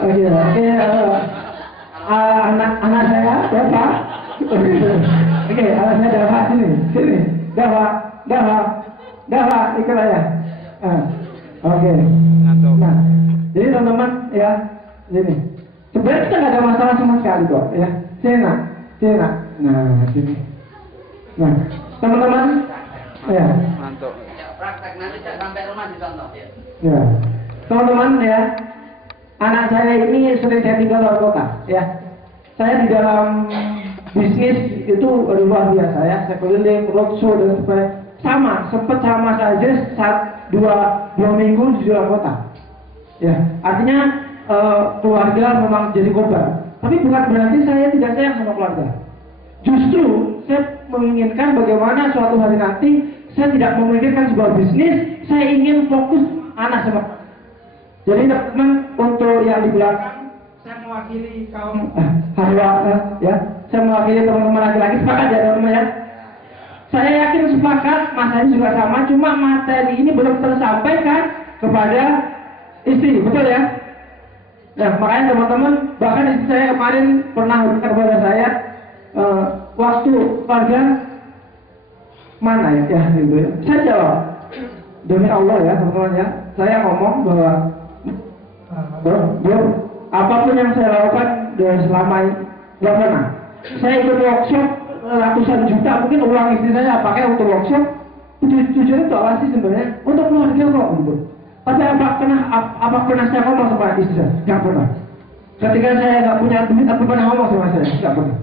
Oke, anak saya Dava. Oke, anak saya Dava sini, Dava ikut aja. Oke. Nah, jadi teman-teman ya, ini sebenarnya kita nggak ada masalah sama sekali kok, ya. Sini nak. Nah, sini. Nah, teman-teman, ya. Mantap. Praktek nanti sampai rumah dicontoh. Ya, teman-teman ya, anak saya ini sering saya tinggal luar kota, ya. Saya di dalam bisnis itu luar biasa ya, saya keliling, roadshow dan sebagainya. Sempat sama saja dua minggu di luar kota. Ya, artinya keluarga memang jadi korban. Tapi bukan berarti saya tidak sayang sama keluarga. Justru saya menginginkan bagaimana suatu hari nanti saya tidak memikirkan sebuah bisnis, saya ingin fokus anak sama. Jadi teman-teman, untuk yang di belakang saya mewakili kaum ya, saya mewakili teman-teman laki-laki, sepakat ya teman-teman ya. Saya yakin sepakat, masanya juga sama, cuma materi ini belum tersampaikan kepada istri, betul ya? Nah, makanya teman-teman, bahkan istri saya kemarin pernah berkata kepada saya, waktu keluarga mana ya, gitu ya. Saya jawab, demi Allah ya teman-teman ya, saya ngomong bahwa bro, apapun yang saya lakukan dari selama ini nggak pernah. Saya ikut workshop ratusan juta, mungkin uang istri saya pakai untuk workshop. Tujuannya untuk apa sih sebenarnya? Untuk keluarga kok, gitu. Tapi apa pernah saya ngomong sama istri saya? Nggak pernah. Ketika saya nggak punya duit, apa pernah ngomong sama saya? Nggak pernah.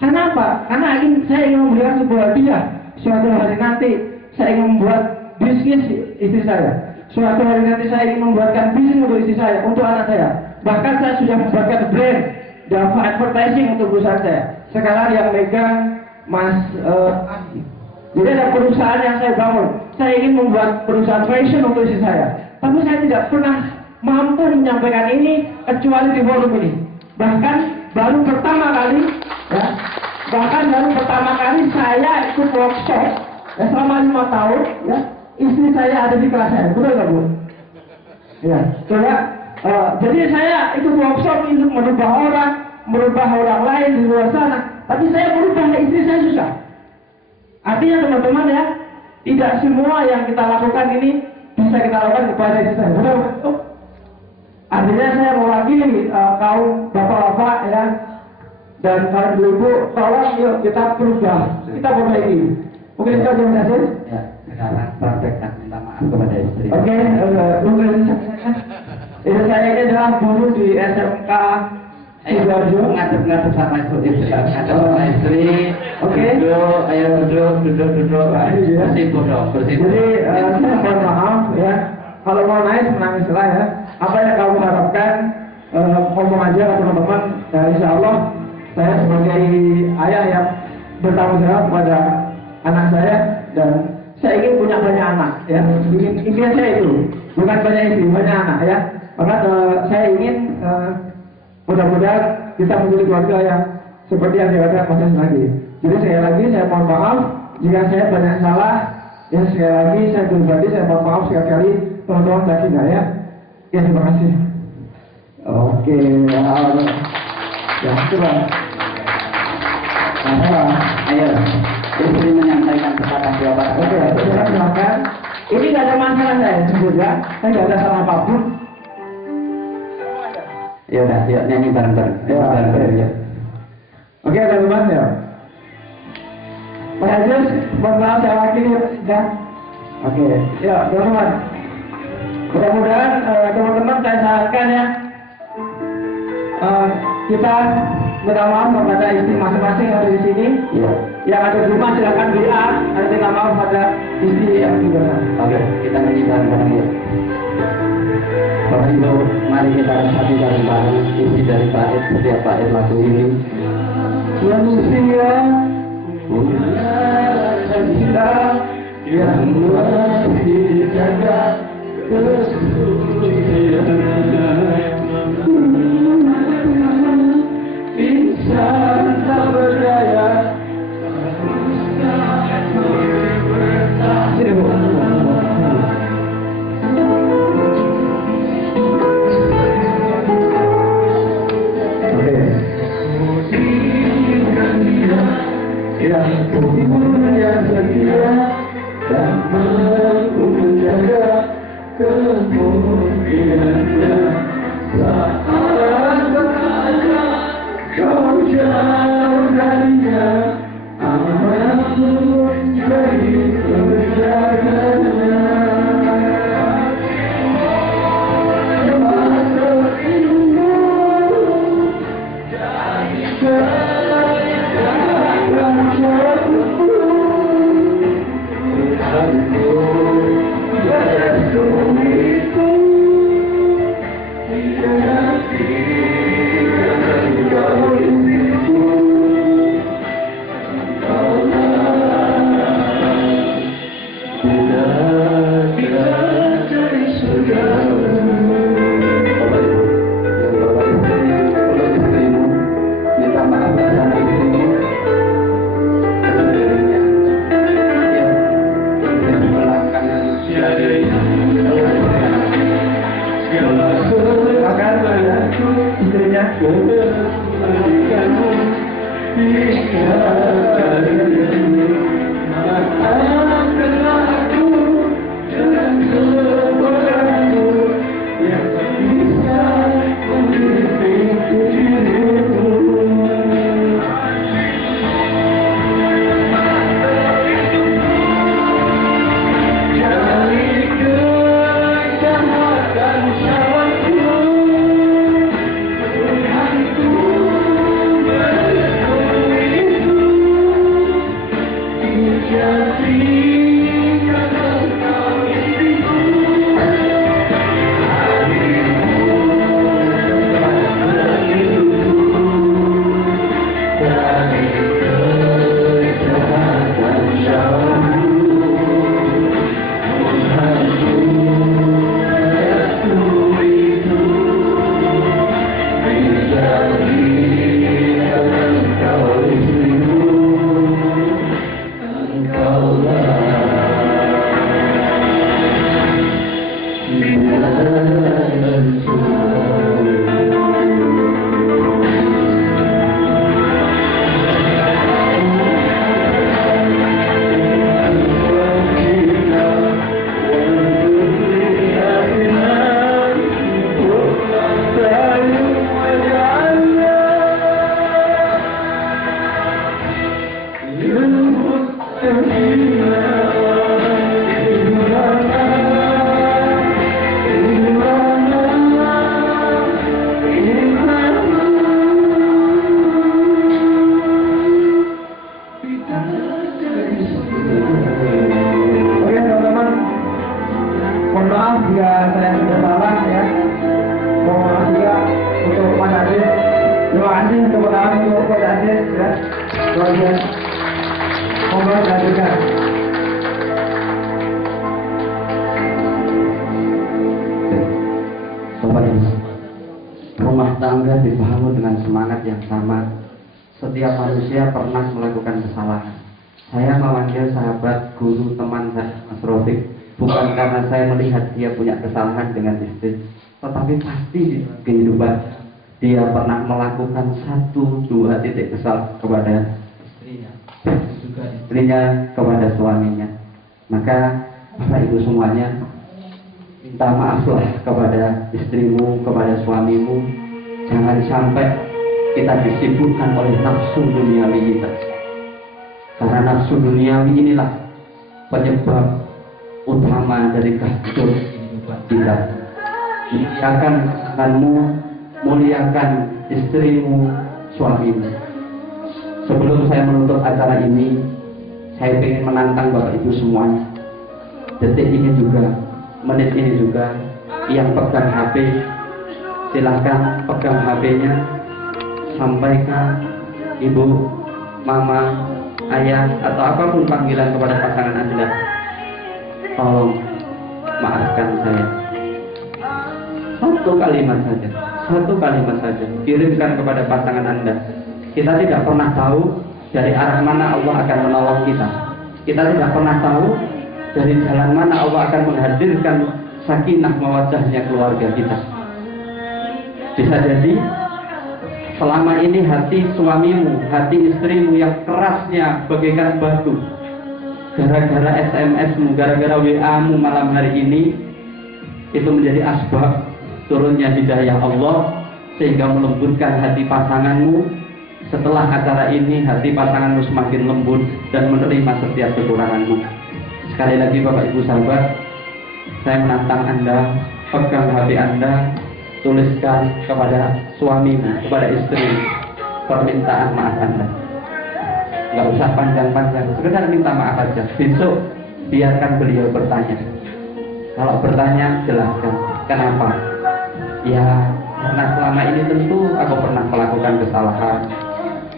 Karena apa? Karena saya ingin memberikan sebuah hadiah. Suatu hari nanti saya ingin membuat bisnis istri saya. Suatu hari nanti saya ingin membuatkan bisnis untuk istri saya, untuk anak saya. Bahkan saya sudah membuatkan brand Dava Advertising untuk perusahaan saya. Sekarang yang megang Mas Adi. Jadi ada perusahaan yang saya bangun. Saya ingin membuat perusahaan fashion untuk istri saya. Tapi saya tidak pernah mampu menyampaikan ini kecuali di forum ini. Bahkan baru pertama kali saya ikut workshop ya, selama 5 tahun ya, istri saya ada di kelas saya, betul nggak Bu? Ya, coba. Jadi saya ikut workshop untuk merubah orang lain di luar sana, tapi saya merubah istri saya susah. Artinya teman-teman ya, tidak semua yang kita lakukan ini bisa kita lakukan kepada istri saya, betul? Artinya saya mewakili kaum bapak-bapak ya, dan kaum ibu, tolong yuk kita berubah, kita perbaiki. Mungkin kita terima kasih. Ya, sekarang praktekkan minta maaf kepada istri. Oke, mungkin saya ini adalah guru di SMK Sidoarjo. Ngadep sama istri, ngadep sama istri. Oke. Duduk. Bersih. Jadi saya mohon maaf ya, kalau mau menangis lah ya. Apa yang kamu harapkan, ngomong aja ke teman-teman. Ya, insya Allah saya sebagai ayah yang bertanggung jawab pada anak saya, dan saya ingin punya banyak anak ya. Impian saya itu bukan banyak istri, banyak anak ya. Maka saya ingin mudah-mudahan kita menjadi keluarga yang seperti yang dikatakan Mas Yas lagi. Jadi sekali lagi saya mohon maaf jika saya banyak salah. Ya, sekali lagi saya pribadi saya mohon maaf sekali-kali, teman-teman lagi nggak ya. Ya, terima kasih. Oke, ya coba. Ayo, istri menyampaikan kepada jawaban. Oke, silakan. Ini nggak ada masalah saya sebut ya. Saya nggak ada salah apapun. Ya udah, yuk nyanyi bareng-bareng. Ya. Oke, teman-teman ya. Pak Haji, mohon maaf saya wakili ya. Oke, ya teman-teman. Mudah-mudahan teman-teman saya sarankan ya, kita minta maaf kepada istri masing-masing yang ada di sini. Iya. Yang ada di rumah silakan doa, dan minta maaf pada istri yang di luar. Oke, kita nyanyi bareng-bareng yuk. Bapak Ibu, mari kita resapi bareng-bareng isi dari bait setiap bait lagu ini. Manusia punya rasa cinta yang masih dijaga kesulitan. Insan tak berdaya. Sini Bu. Rumah tangga dibangun dengan semangat yang sama. Setiap manusia pernah melakukan kesalahan. Saya memanggil sahabat, guru, teman saya, Mas Rofik, bukan karena saya melihat dia punya kesalahan dengan istri, tetapi pasti di kehidupan dia pernah melakukan 1-2 titik kesal kepada istrinya, kepada suaminya. Maka Bapak Ibu semuanya, minta maaflah kepada istrimu, kepada suamimu. Jangan sampai kita disibukkan oleh nafsu duniawi kita. Karena nafsu duniawi inilah penyebab utama dari kehancuran kehidupan kita. Muliakan pasanganmu, muliakan istrimu, suamimu. Sebelum saya menutup acara ini, saya ingin menantang Bapak Ibu semuanya. Detik ini juga, menit ini juga, yang pegang HP, silahkan pegang HP-nya, sampaikan ibu, mama, ayah, atau apapun panggilan kepada pasangan Anda. Tolong maafkan saya. Satu kalimat saja, kirimkan kepada pasangan Anda. Kita tidak pernah tahu dari arah mana Allah akan menolong kita. Kita tidak pernah tahu dari jalan mana Allah akan menghadirkan sakinah mawaddahnya keluarga kita. Bisa jadi selama ini hati suamimu, hati istrimu yang kerasnya bagaikan batu, gara-gara SMS-mu, gara-gara WA-mu malam hari ini, itu menjadi asbab turunnya hidayah Allah sehingga melembutkan hati pasanganmu. Setelah acara ini, hati pasanganmu semakin lembut dan menerima setiap kekuranganmu. Sekali lagi Bapak Ibu sahabat, saya menantang Anda, pegang hati Anda, tuliskan kepada suamimu, kepada istri, permintaan maaf Anda. Nggak usah panjang-panjang, sekedar minta maaf aja. Besok biarkan beliau bertanya. Kalau bertanya, jelaskan kenapa. Ya Karena selama ini tentu aku pernah melakukan kesalahan.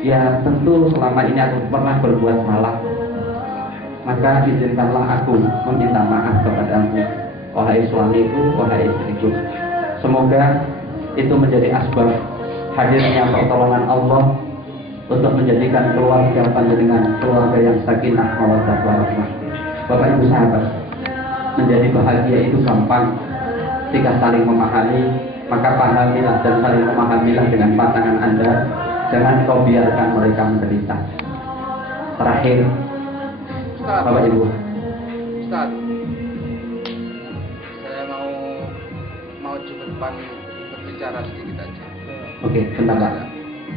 Ya tentu selama ini aku pernah berbuat salah. Maka izinkanlah aku meminta maaf kepadamu, wahai suamiku, wahai istriku. Semoga itu menjadi asbab hadirnya pertolongan Allah untuk menjadikan keluarga panjenengan keluarga yang sakinah mawaddah warahmah. Bapak Ibu sahabat, menjadi bahagia itu gampang jika saling memahami. Maka pahamilah dan saling memahamilah dengan pasangan Anda. Jangan kau biarkan mereka menderita. Terakhir, Ustaz, Bapak Ibu, Ustaz, saya mau ke depan berbicara sedikit aja. oke, bentar Pak.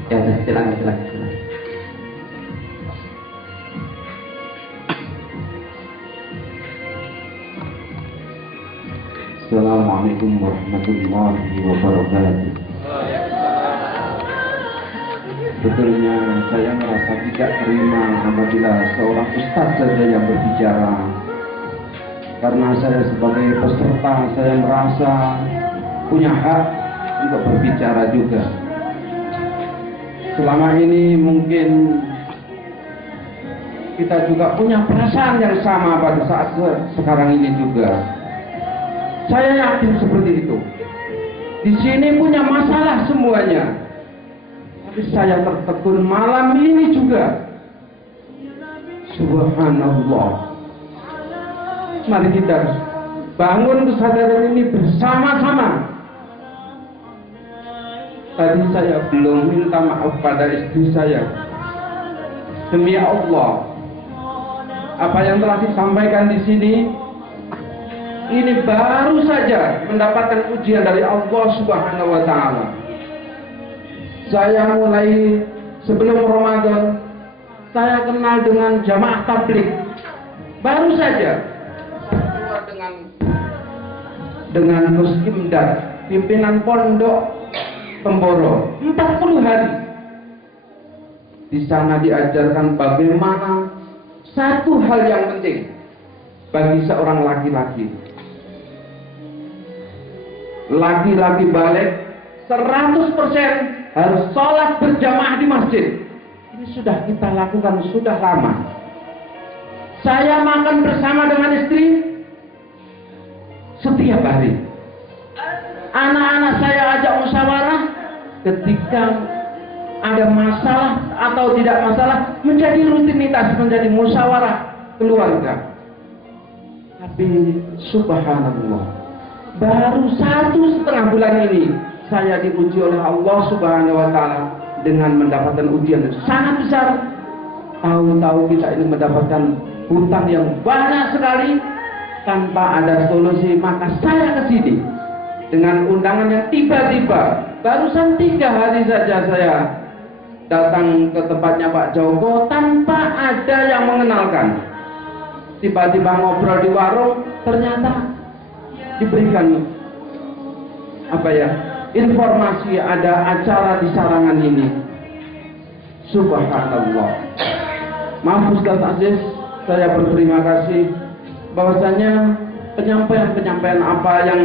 Ya, silakan. Assalamualaikum warahmatullahi wabarakatuh. Sebetulnya saya merasa tidak terima apabila seorang ustaz saja yang berbicara. Karena saya sebagai peserta, saya merasa punya hak untuk berbicara juga. Selama ini mungkin kita juga punya perasaan yang sama pada saat sekarang ini juga. Saya yakin seperti itu. Di sini punya masalah semuanya. Tapi saya tertegun malam ini juga. Subhanallah. Mari kita bangun kesadaran ini bersama-sama. Tadi saya belum minta maaf pada istri saya. Demi Allah, apa yang telah disampaikan di sini ini baru saja mendapatkan ujian dari Allah Subhanahu wa taala. Saya mulai sebelum Ramadan, saya kenal dengan jamaah tabligh. Baru saja dengan Gus Imdad, pimpinan pondok Temboro, 40 hari. Di sana diajarkan bagaimana satu hal yang penting bagi seorang laki-laki. Laki-laki balik 100% harus sholat berjamaah di masjid. Ini sudah kita lakukan sudah lama. Saya makan bersama dengan istri setiap hari. Anak-anak saya ajak musyawarah ketika ada masalah atau tidak masalah, menjadi rutinitas, menjadi musyawarah keluarga. Tapi subhanallah, baru 1,5 bulan ini saya diuji oleh Allah Subhanahu wa taala dengan mendapatkan ujian yang sangat besar. Tahu-tahu kita ini mendapatkan hutang yang banyak sekali tanpa ada solusi, maka saya ke sini dengan undangan yang tiba-tiba. Barusan 3 hari saja saya datang ke tempatnya Pak Joko tanpa ada yang mengenalkan. Tiba-tiba ngobrol di warung, ternyata diberikan informasi ada acara di Sarangan ini. Subhanallah. Maaf Ustaz Aziz, saya berterima kasih bahwasanya penyampaian apa yang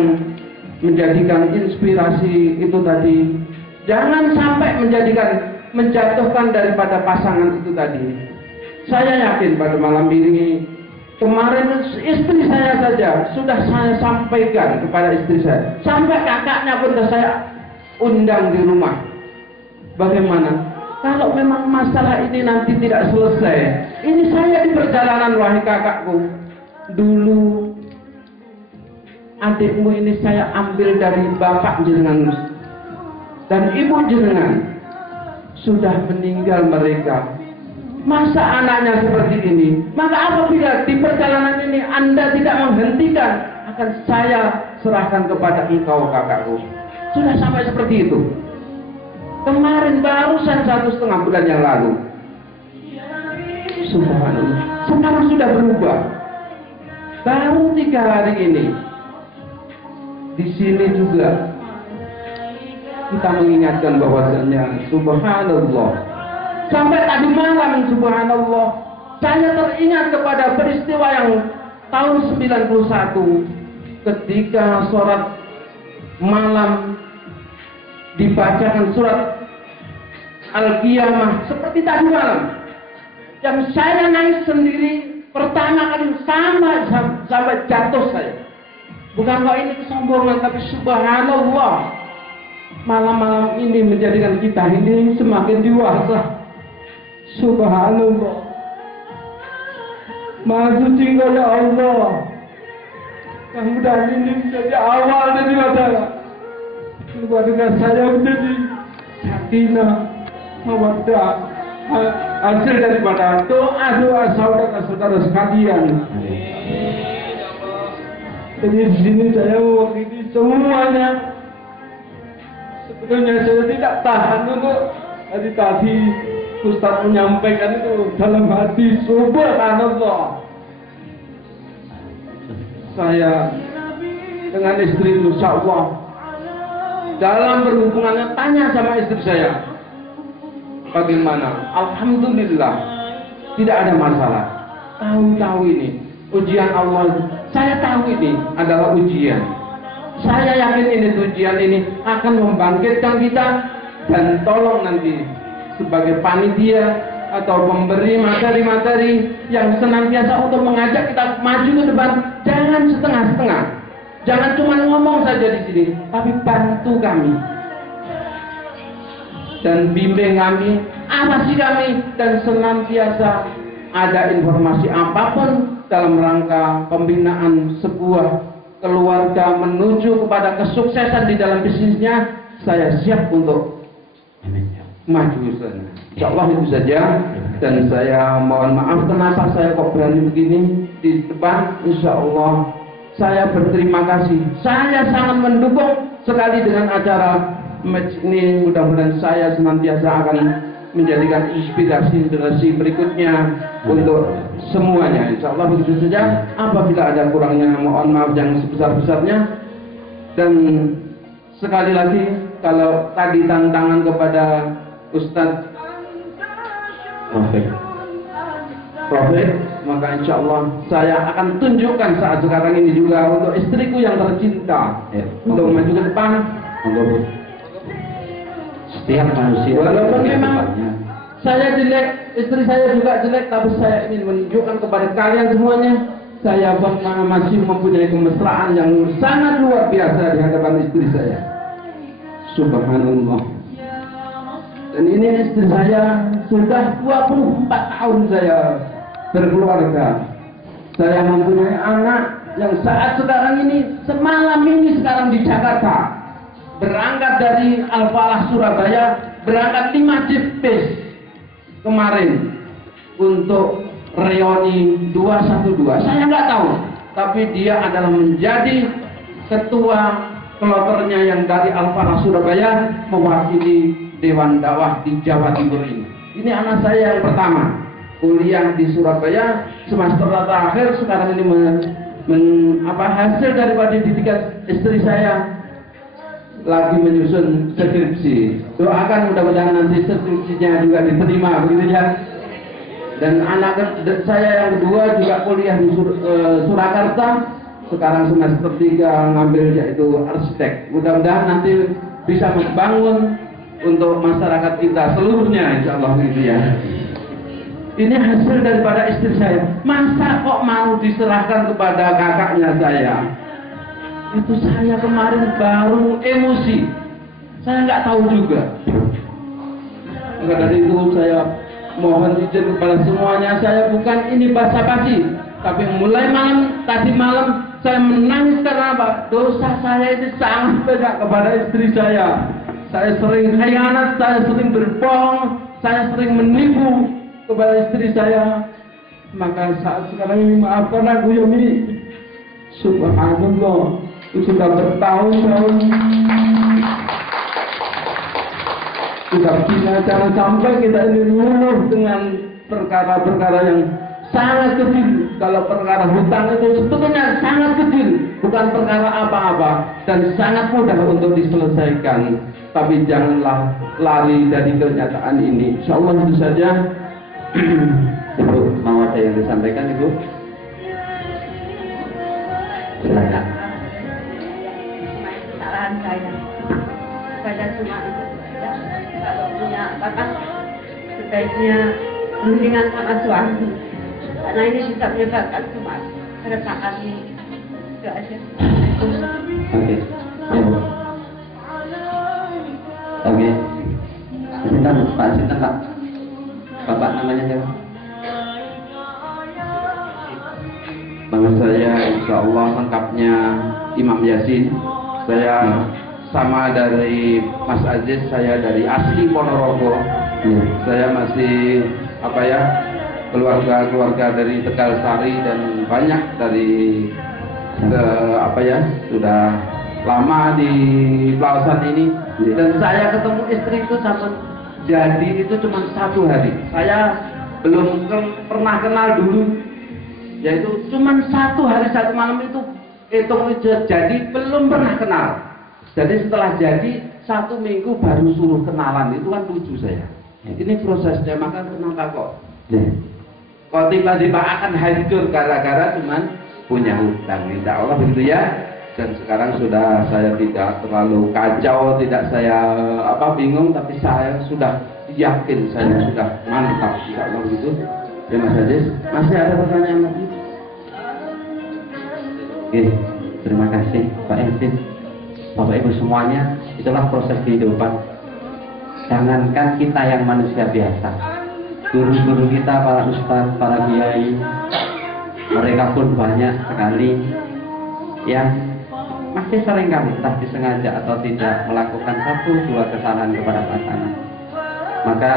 menjadikan inspirasi itu tadi jangan sampai menjatuhkan daripada pasangan itu tadi. Saya yakin pada malam ini, kemarin istri saya saja sudah saya sampaikan kepada istri saya, sampai kakaknya pun saya undang di rumah. Bagaimana kalau memang masalah ini nanti tidak selesai? Ini saya di perjalanan, wahai kakakku, dulu adikmu ini saya ambil dari bapak jenengan dan ibu jenengan, sudah meninggal mereka. Masa anaknya seperti ini? Maka apabila di perjalanan ini Anda tidak menghentikan, akan saya serahkan kepada engkau kakakku. Sudah sampai seperti itu. Kemarin barusan 1,5 bulan yang lalu. Subhanallah. Sekarang sudah berubah. Baru 3 hari ini. Di sini juga kita mengingatkan bahwasanya subhanallah. Sampai tadi malam subhanallah, saya teringat kepada peristiwa yang tahun 91 ketika sholat malam dibacakan surat Al-Qiyamah seperti tadi malam, yang saya nangis sendiri pertama kali sampai jatuh saya. Bukan kok ini kesombongan, tapi subhanallah, malam-malam ini menjadikan kita ini semakin dewasa. Subhanallah, Maha suci Engkau ya Allah. Mudah-mudahan ini menjadi awal dari masalah keluarga saya menjadi sakinah, mawaddah, hasil daripada doa-doa saudara-saudara sekalian. Jadi di sini saya mewakili semuanya. Sebetulnya saya tidak tahan untuk tadi Ustaz menyampaikan itu dalam hati, subhanallah. Saya dengan istri insya Allah dalam berhubungannya tanya sama istri saya, bagaimana? Alhamdulillah, tidak ada masalah. Tahu ini ujian Allah. Saya tahu ini adalah ujian. Saya yakin ini ujian ini akan membangkitkan kita, dan tolong nanti sebagai panitia atau pemberi materi-materi yang senantiasa untuk mengajak kita maju ke depan, jangan setengah-setengah. Jangan cuma ngomong saja di sini, tapi bantu kami dan bimbing kami, awasi kami, dan senantiasa ada informasi apapun dalam rangka pembinaan sebuah keluarga menuju kepada kesuksesan di dalam bisnisnya, saya siap untuk maju sana. Insya Allah itu saja. Dan saya mohon maaf kenapa saya kok berani begini di depan. Insya Allah saya berterima kasih. Saya sangat mendukung sekali dengan acara match ini. Mudah-mudahan saya senantiasa akan menjadikan inspirasi berikutnya untuk semuanya. Insya Allah begitu saja. Apabila ada kurangnya mohon maaf yang sebesar-besarnya. Dan sekali lagi, kalau tadi tantangan kepada Ustadz Profet, maka insya Allah saya akan tunjukkan saat sekarang ini juga untuk istriku yang tercinta, untuk maju ke depan. Setiap manusia, walaupun memang saya jelek, istri saya juga jelek, tapi saya ingin menunjukkan kepada kalian semuanya, saya masih mempunyai kemesraan yang sangat luar biasa di hadapan istri saya. Subhanallah. Dan ini istri saya sudah 24 tahun saya berkeluarga. Saya mempunyai anak yang saat sekarang ini, semalam ini sekarang di Jakarta, berangkat dari Al-Falah Surabaya, berangkat 5 jeep bis kemarin untuk reuni 212. Saya nggak tahu, tapi dia adalah menjadi ketua kloternya yang dari Al-Falah Surabaya, mewakili Dewan Dakwah di Jawa Timur ini. Ini anak saya yang pertama, kuliah di Surabaya, semester terakhir. Sekarang ini hasil daripada didikan istri saya lagi menyusun skripsi. Doakan mudah-mudahan nanti skripsinya juga diterima, begitu ya. Dan anak saya yang kedua juga kuliah di Surakarta, sekarang semester 3 ngambil yaitu arsitek. Mudah-mudahan nanti bisa membangun untuk masyarakat kita seluruhnya, insya Allah gitu ya. Ini hasil daripada istri saya. Masa kok mau diserahkan kepada kakaknya saya? Itu saya kemarin baru emosi. Saya nggak tahu juga. Maka dari itu saya mohon izin kepada semuanya. Saya bukan ini basa-basi, tapi mulai tadi malam saya menangis karena apa? Dosa saya itu sangat banyak kepada istri saya. Saya sering khianat, saya sering berbohong, saya sering menipu kepada istri saya. Maka saat sekarang ini maafkan aku ya Mi. Subhanallah, sudah bertahun-tahun sudah bina, jangan sampai kita ini luluh dengan perkara-perkara yang sangat kecil. Kalau perkara hutang itu sebetulnya sangat kecil, bukan perkara apa-apa dan sangat mudah untuk diselesaikan. Tapi janganlah lari dari kenyataan ini. Insya Allah itu saja. Ibu mau ada yang disampaikan, Ibu? Silakan. Kesalahan saya. Saya cuma itu saja. Kalau punya apa sebaiknya mendingan sama suami. Karena ini bisa menyebabkan cuma keresahan ini. Itu aja. Oke. Ya. Oke. Sebentar, Pak Sinten, Pak. Bapak namanya siapa? Nama saya insya Allah lengkapnya Imam Yasin. Saya sama dari Mas Aziz, saya dari asli Ponorogo. Saya masih keluarga dari Tegalsari dan banyak dari sudah lama di Pelausan ini. Dan saya ketemu istri itu jadi itu cuma 1 hari. Saya belum pernah kenal dulu, yaitu cuma 1 hari 1 malam itu jadi belum pernah kenal. Jadi setelah jadi 1 minggu baru suruh kenalan, itu kan lucu saya. Ini prosesnya, maka kenapa kok tiba-tiba akan hancur gara-gara cuman punya hutang. Insya Allah begitu ya. Dan sekarang sudah saya tidak terlalu kacau, tidak saya bingung, tapi saya sudah yakin, saya sudah mantap. Insya Allah begitu. Ya Mas Aziz, masih ada pertanyaan lagi? Oke, terima kasih Pak Yasin. Bapak Ibu semuanya, itulah proses kehidupan. Jangankan kita yang manusia biasa, guru-guru kita, para ustadz, para kiai, mereka pun banyak sekali yang masih seringkali entah disengaja atau tidak melakukan 1-2 kesalahan kepada pasangan. Maka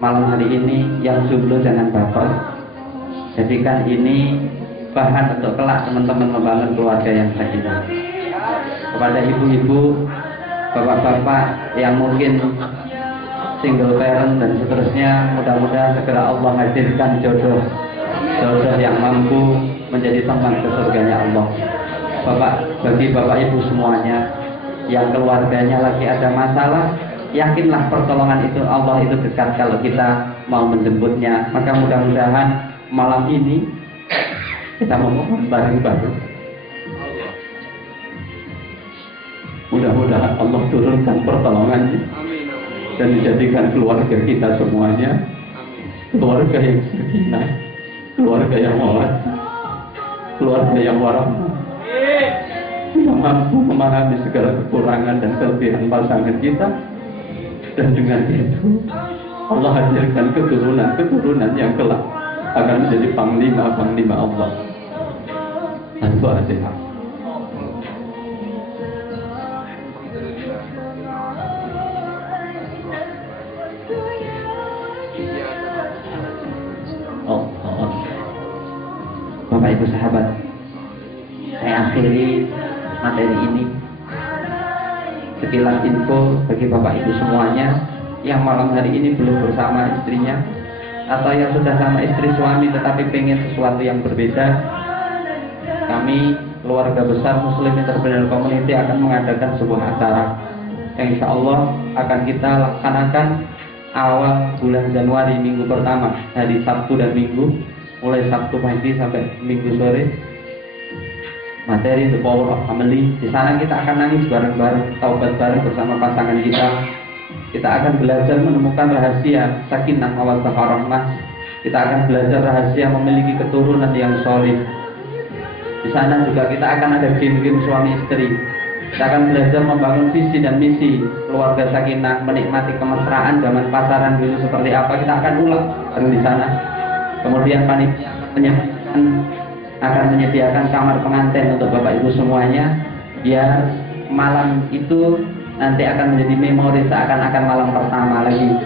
malam hari ini yang jomblo jangan baper, jadikan ini bahan untuk kelak teman-teman membangun keluarga yang sakinah. Kepada ibu-ibu, bapak-bapak yang mungkin single parent dan seterusnya, mudah-mudahan segera Allah hadirkan jodoh yang mampu menjadi teman ke surganya Allah. Bagi bapak ibu semuanya yang keluarganya lagi ada masalah, yakinlah pertolongan itu Allah itu dekat kalau kita mau menjemputnya. Maka mudah-mudahan malam ini kita memohon bareng-bareng, mudah-mudahan Allah turunkan pertolongannya dan dijadikan keluarga kita semuanya keluarga yang sakinah, keluarga yang mawaddah, keluarga yang warahmah, yang mampu memahami segala kekurangan dan kelebihan pasangan kita. Dan dengan itu Allah hadirkan keturunan yang kelak akan menjadi panglima Allah. Al-Fatihah. Bapak Ibu sahabat, saya akhiri materi ini. Sekilas info bagi Bapak Ibu semuanya yang malam hari ini belum bersama istrinya atau yang sudah sama istri suami tetapi pengen sesuatu yang berbeda. Kami keluarga besar Muslim Entrepreneur Community akan mengadakan sebuah acara yang insya Allah akan kita laksanakan awal bulan Januari, minggu pertama, hari Sabtu dan Minggu, mulai Sabtu pagi sampai Minggu sore. Materi The Power of Family. Di sana kita akan nangis bareng-bareng, taubat bareng bersama pasangan kita. Kita akan belajar menemukan rahasia sakinah mawaddah warahmah. Kita akan belajar rahasia memiliki keturunan yang solid. Di sana juga kita akan ada game-game suami istri. Kita akan belajar membangun visi dan misi keluarga sakinah, menikmati kemesraan zaman pasaran dulu seperti apa. Kita akan ulang di sana. Kemudian panitia akan menyediakan kamar pengantin untuk Bapak Ibu semuanya, biar malam itu nanti akan menjadi memori seakan-akan malam pertama lagi.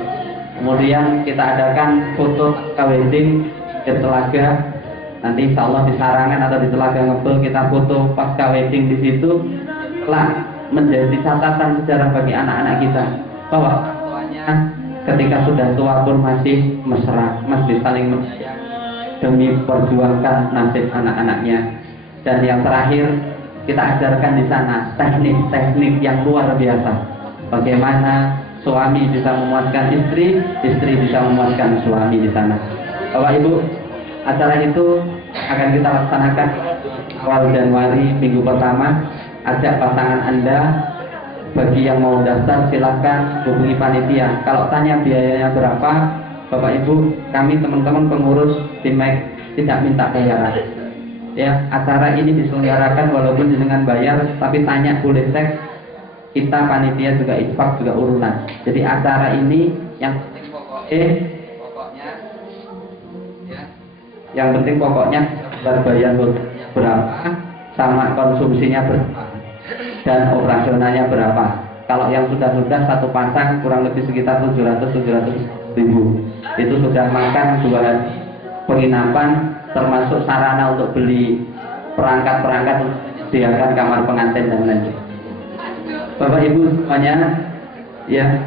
Kemudian kita adakan foto wedding di Telaga, nanti insya Allah di Sarangan atau di Telaga Ngebel kita foto pasca wedding di situ, telah menjadi catatan sejarah bagi anak-anak kita bahwa tuanya ketika sudah tua pun masih mesra, masih saling demi perjuangkan nasib anak-anaknya. Dan yang terakhir kita ajarkan di sana teknik-teknik yang luar biasa. Bagaimana suami bisa memuaskan istri, istri bisa memuaskan suami di sana. Bapak Ibu, acara itu akan kita laksanakan awal Januari, minggu pertama. Ajak pasangan Anda bagi yang mau daftar silahkan hubungi panitia. Kalau tanya biayanya berapa, Bapak Ibu, kami teman-teman pengurus Timek tidak minta bayaran. Ya, acara ini diselenggarakan walaupun dengan bayar, tapi tanya boleh cek. Kita panitia juga infak juga urunan. Jadi acara ini yang penting pokoknya ya, yang penting pokoknya bayar berapa sama konsumsinya berapa dan operasionalnya berapa. Kalau yang sudah satu pasang kurang lebih sekitar 700 ribu. Itu sudah makan 2 hari penginapan termasuk sarana untuk beli perangkat-perangkat disediakan kamar pengantin dan lain-lain. Bapak Ibu semuanya, ya.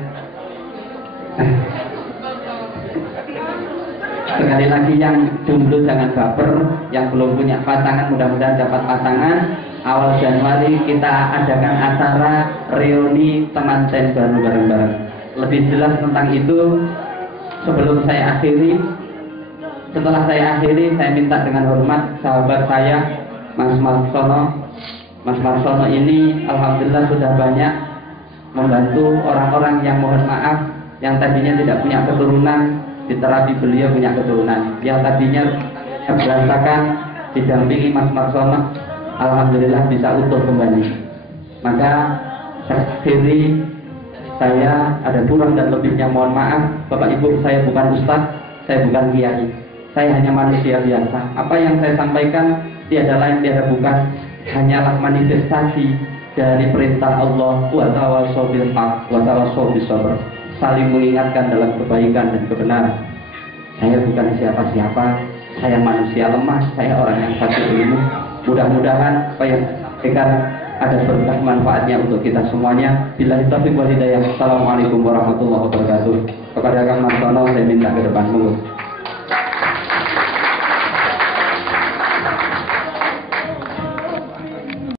Sekali lagi yang jomblo jangan baper, yang belum punya pasangan mudah-mudahan dapat pasangan. Awal Januari kita adakan acara reuni temanten baru bareng-bareng. Lebih jelas tentang itu sebelum saya akhiri. Setelah saya akhiri, saya minta dengan hormat sahabat saya Mas Marsono. Mas Marsono ini alhamdulillah sudah banyak membantu orang-orang yang mohon maaf yang tadinya tidak punya keturunan, di terapi beliau punya keturunan. Yang tadinya berantakan didampingi Mas Marsono, alhamdulillah bisa utuh kembali. Maka akhiri saya ada kurang dan lebihnya mohon maaf. Bapak Ibu, saya bukan ustaz, saya bukan kiai, saya hanya manusia biasa. Apa yang saya sampaikan tiada lain tiada bukan hanyalah manifestasi dari perintah Allah wa tawassaw bil haq wa tawassaw bis sabr, saling mengingatkan dalam kebaikan dan kebenaran. Saya bukan siapa-siapa, saya manusia lemah, saya orang yang sakit ilmu. Mudah-mudahan apa yang saya sampaikan ada berkah manfaatnya untuk kita semuanya. Billahi taufiq wal hidayah. Assalamualaikum warahmatullahi wabarakatuh. Kepada Kang Marsono saya minta ke depan, monggo.